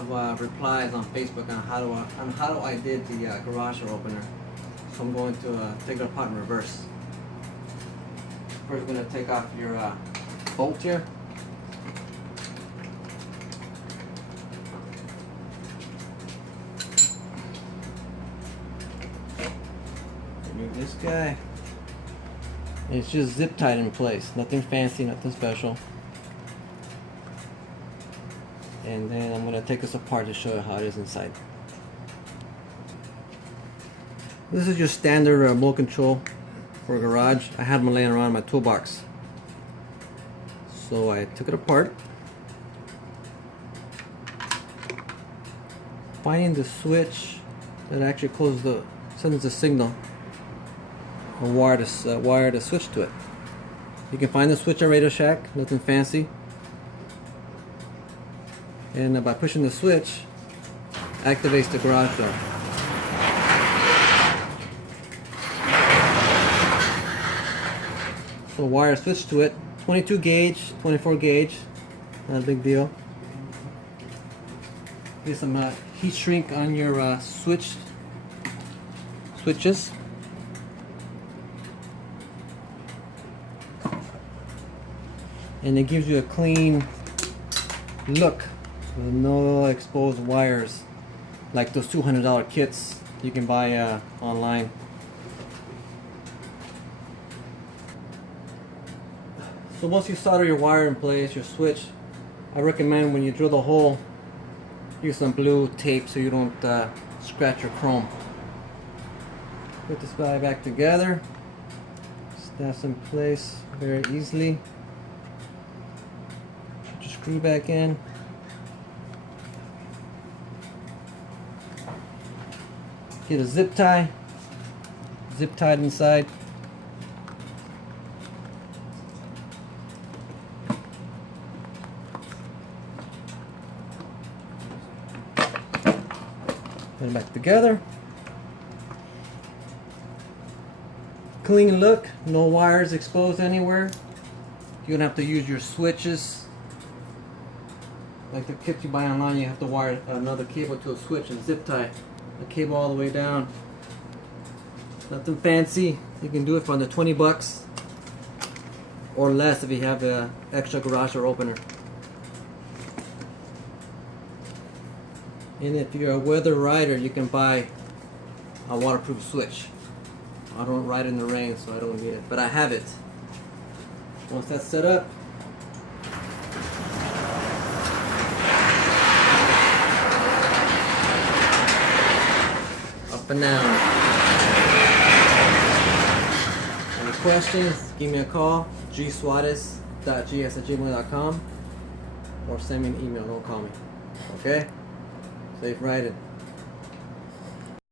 of replies on Facebook on how I did the garage door opener. So I'm going to take it apart in reverse. First, we're going to take off your bolt here. Remove this guy. It's just zip tied in place. Nothing fancy, nothing special. And then I'm going to take this apart to show you how it is inside. This is your standard remote control for a garage. I had them laying around in my toolbox. So I took it apart. Finding the switch that actually sends the signal. And wire the switch to it. You can find the switch at Radio Shack, nothing fancy. And by pushing the switch, activates the garage door. So wire switch to it, 22 gauge, 24 gauge, not a big deal. Get some heat shrink on your switches. And it gives you a clean look with no exposed wires like those $200 kits you can buy online. So once you solder your wire in place, your switch, I recommend when you drill the hole, use some blue tape so you don't scratch your chrome. Put this guy back together, snaps in place very easily. Put your screw back in. Get a zip tie, zip tied inside. Put it back together. Clean look, no wires exposed anywhere. You don't have to use your switches. Like the kits you buy online, you have to wire another cable to a switch and zip tie the cable all the way down. Nothing fancy. You can do it for under 20 bucks or less if you have the extra garage door opener. And if you're a weather rider, you can buy a waterproof switch. I don't ride in the rain, so I don't need it, but I have it. Once that's set up, up and down. Any questions, give me a call, gsuarez.gs@gmail.com, or send me an email, don't call me. Okay? Safe riding.